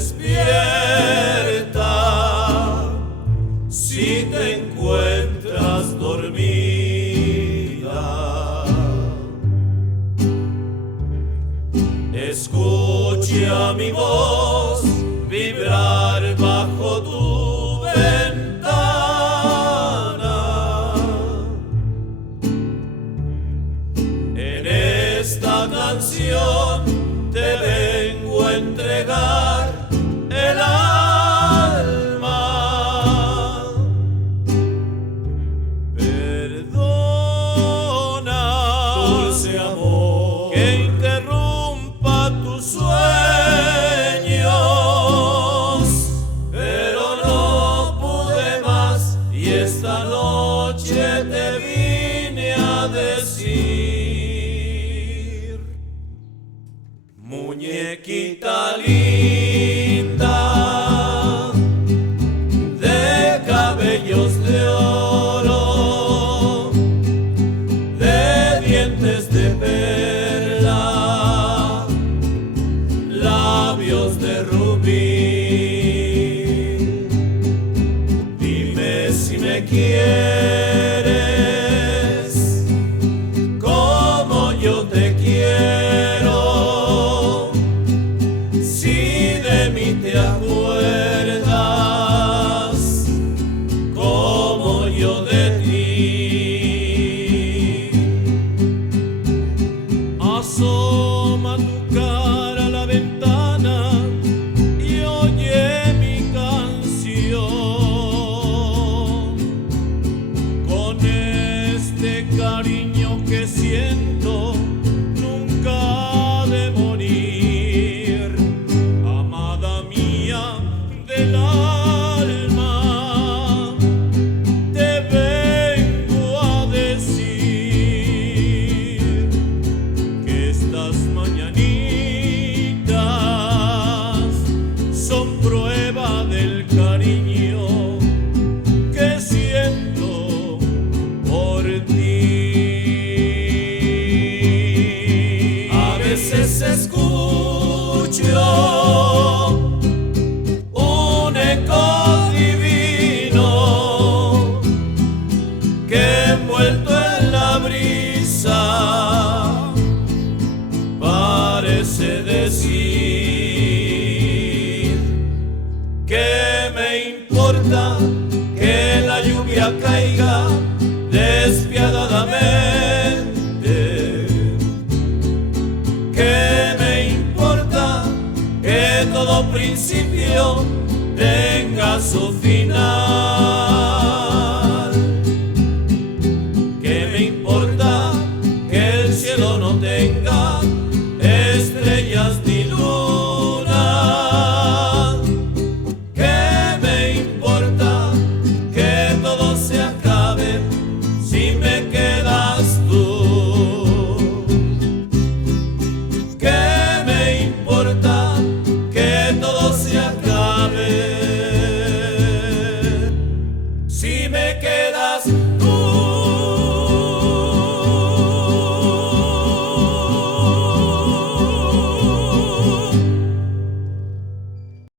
despierta si te encuentras dormida. Escucha mi voz vibrar bajo tu ventana. En esta canción te vengo a entregar el alma. Perdona, dulce amor, que interrumpa tus sueños, pero no pude más y esta noche te vine a decir: muñequita linda, de cabellos de oro, de dientes de perla, labios de rubí. Dime si me quieres como yo te quiero, si de mí te acuerdas como yo de ti. Asoma tu cara a la ventana y oye mi canción. Con este cariño que siento nunca ha de morir, amada mía del alma, te vengo a decir que estas mañanitas son prueba del cariño que siento por ti. A veces escucho un eco divino que envuelto en la brisa parece decir: ¿qué me importa que la lluvia caiga despiadadamente? ¿Qué me importa que todo principio tenga su final?